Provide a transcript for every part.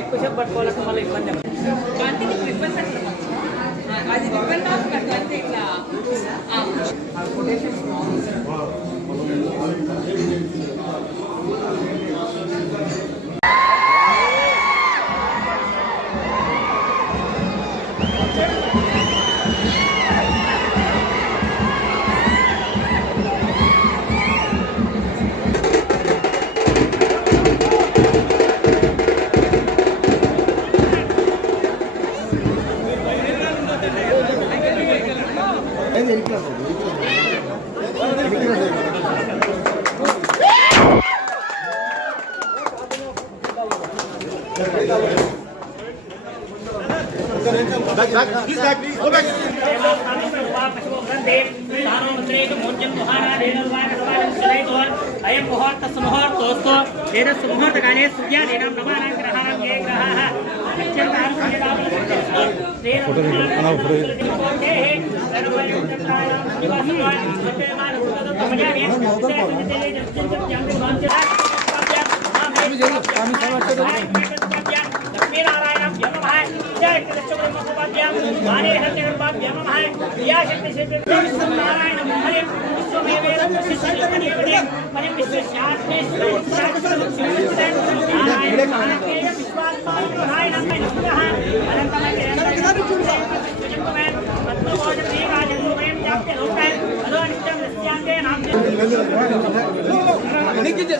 ఎక్కువసేపు పట్టుకోవాలంటే మళ్ళీ ఇబ్బంది అది డిపెండ్ అవుతుంది ఇట్లా अयं मुहूर्त सुमुहूर्तोस्तु एतत् सुमुहूर्तकाले सूर्यादीनां नवानां ग्रहाणां ये ग्रहाः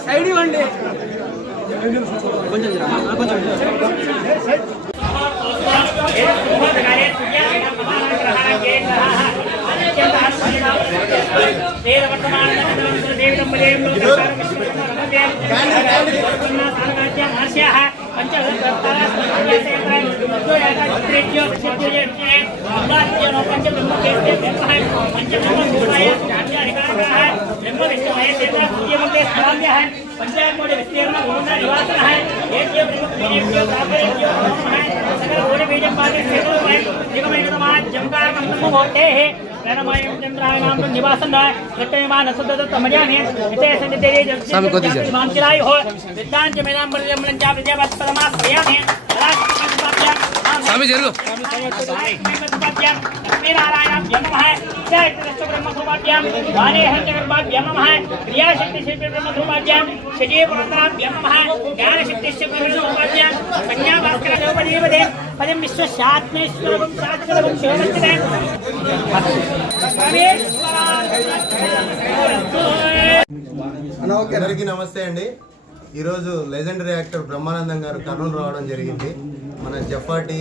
సైడ్ ఇవ్వండి కొంచెం पंचायत विस्तीर्ण निवास है स्वामी जरूर लक्ष्मीनारायण ब्रह्म है ब्रह्मोपाध्याय वाणी ब्रह्म है क्रियाशक्ति से ब्रह्मोपाध्याय सजीव ब्रह्म है ज्ञान शक्ति से ब्रह्मोपाध्याय कन्या भास्कर देवदेव पदम विश्वशात्मेश्वरं साक्षरं शिवमस्ते అందరికీ నమస్తే అండి. ఈరోజు లెజెండరీ యాక్టర్ బ్రహ్మానందం గారు కర్నూలు రావడం జరిగింది మన జఫాటీ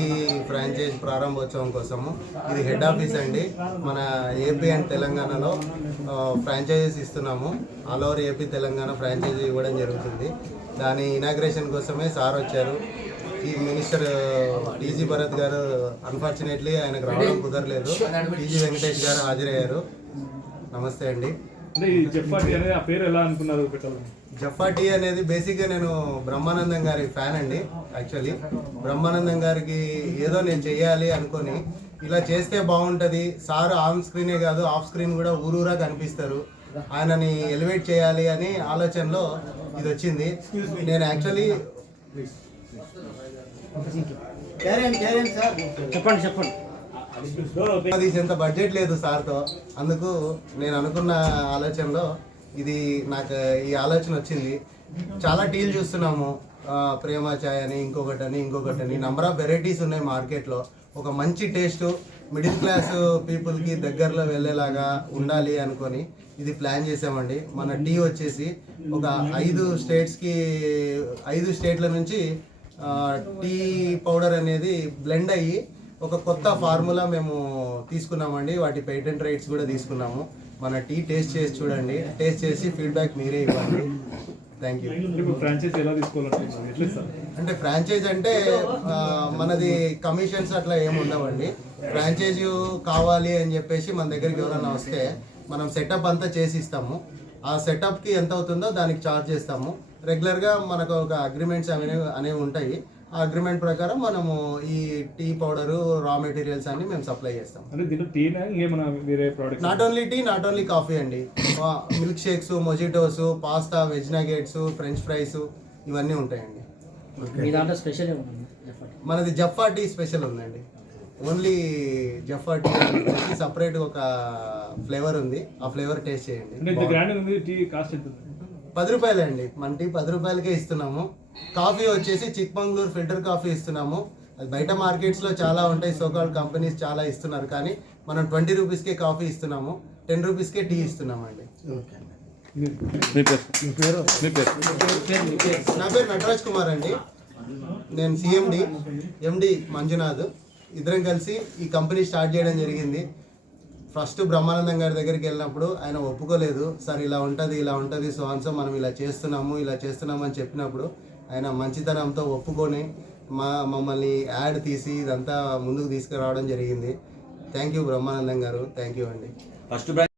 ఫ్రాంచైజ్ ప్రారంభోత్సవం కోసము. ఇది హెడ్ ఆఫీస్ అండి. మన ఏపీ అండ్ తెలంగాణలో ఫ్రాంచైజెస్ ఇస్తున్నాము. All over AP Telangana franchise ఇవ్వడం జరుగుతుంది. దాని ఇనాగ్రేషన్ కోసమే సార్ వచ్చారు. ఈ మినిస్టర్ టీజీ భరత్ గారు అన్ఫార్చునేట్లీ ఆయనకు రావడం కుదరలేదు. టీజీ వెంకటేష్ గారు హాజరయ్యారు. నమస్తే అండి. జఫాటీ అనేది బేసిక్గా నేను బ్రహ్మానందం గారి ఫ్యాన్ అండి. యాక్చువల్లీ బ్రహ్మానందం గారికి ఏదో నేను చెయ్యాలి అనుకొని ఇలా చేస్తే బాగుంటుంది. సార్ ఆన్ స్క్రీనే కాదు ఆఫ్ స్క్రీన్ కూడా ఊరూరా కనిపిస్తారు. ఆయనని ఎలివేట్ చేయాలి అని ఆలోచనలో ఇది వచ్చింది. నేను యాక్చువల్లీ చెప్పండి తీసేంత బడ్జెట్ లేదు సార్తో. అందుకు నేను అనుకున్న ఆలోచనలో ఇది నాకు ఈ ఆలోచన వచ్చింది. చాలా టీలు చూస్తున్నాము, ప్రేమ చాయ్ అని ఇంకొకటని నంబర్ ఆఫ్ వెరైటీస్ ఉన్నాయి మార్కెట్లో. ఒక మంచి టేస్ట్ మిడిల్ క్లాస్ పీపుల్కి దగ్గరలో వెళ్ళేలాగా ఉండాలి అనుకొని ఇది ప్లాన్ చేసామండి. మన టీ వచ్చేసి ఒక 5 స్టేట్ల నుంచి టీ పౌడర్ అనేది బ్లెండ్ అయ్యి ఒక కొత్త ఫార్ములా మేము తీసుకున్నామండి. వాటి పేటెంట్ రైట్స్ కూడా తీసుకున్నాము. మన టీ టేస్ట్ చేసి చూడండి. టేస్ట్ చేసి ఫీడ్బ్యాక్ మీరే ఇవ్వండి. Thank you. ఇప్పుడు ఫ్రాంచైజ్ ఎలా తీసుకోవాలంటున్నారు, ఎట్లా ఇస్తారు? అంటే ఫ్రాంచైజ్ అంటే మనది కమిషన్స్ అట్లా ఏమి ఉండవండి. ఫ్రాంచైజీ కావాలి అని చెప్పేసి మన దగ్గరికి ఎవరైనా వస్తే మనం సెటప్ అంతా చేసి ఇస్తాము. ఆ సెటప్కి ఎంత అవుతుందో దానికి ఛార్జ్ చేస్తాము. రెగ్యులర్గా మనకు ఒక అగ్రిమెంట్స్ అనేవి ఉంటాయి. ఆ అగ్రిమెంట్ ప్రకారం మనము ఈ టీ పౌడరు రా మెటీరియల్స్ అన్ని మేము సప్లై చేస్తాం. అంటే దీంట్లో టీనా ఇంకేమైనా వేరే products? Not only tea, not only coffee అండి. Milkshakes, mojitos, pasta, veg nuggets, french fries ఇవన్నీ ఉంటాయండి. మీ దాంట్లో స్పెషల్ ఏముంది? మనది జఫా టీ స్పెషల్ ఉందండి. ఓన్లీ జఫా టీ సపరేట్ ఒక ఫ్లేవర్ ఉంది. ఆ ఫ్లేవర్ టేస్ట్ చేయండి. అంటే ఇంత గ్రాండ్ ఉంది. టీ కాస్ట్ ఎంత ఉంది? 10 రూపాయలే అండి. మన టీ 10 రూపాయలకే ఇస్తున్నాము. కాఫీ వచ్చేసి చిక్మంగళూరు ఫిల్టర్ కాఫీ ఇస్తున్నాము. అది బయట మార్కెట్స్లో చాలా ఉంటాయి, సోకాల్డ్ కంపెనీస్ చాలా ఇస్తున్నారు, కానీ మనం 20 రూపీస్కే కాఫీ ఇస్తున్నాము, 10 రూపీస్కే టీ ఇస్తున్నాము అండి. నా పేరు నటరాజ్ కుమార్ అండి. నేను సిఎండి, ఎండి మంజునాథ్. ఇద్దరం కలిసి ఈ కంపెనీ స్టార్ట్ చేయడం జరిగింది. ఫస్ట్ బ్రహ్మానందం గారి దగ్గరికి వెళ్ళినప్పుడు ఆయన ఒప్పుకోలేదు. సార్ ఇలా ఉంటుంది సో మనం ఇలా చేస్తున్నాము అని చెప్పినప్పుడు ఆయన మంచితనంతో ఒప్పుకొని మమ్మల్ని యాడ్ తీసి ఇదంతా ముందుకు తీసుకురావడం జరిగింది. థ్యాంక్ యూ బ్రహ్మానందం గారు, థ్యాంక్ యూ అండి. ఫస్ట్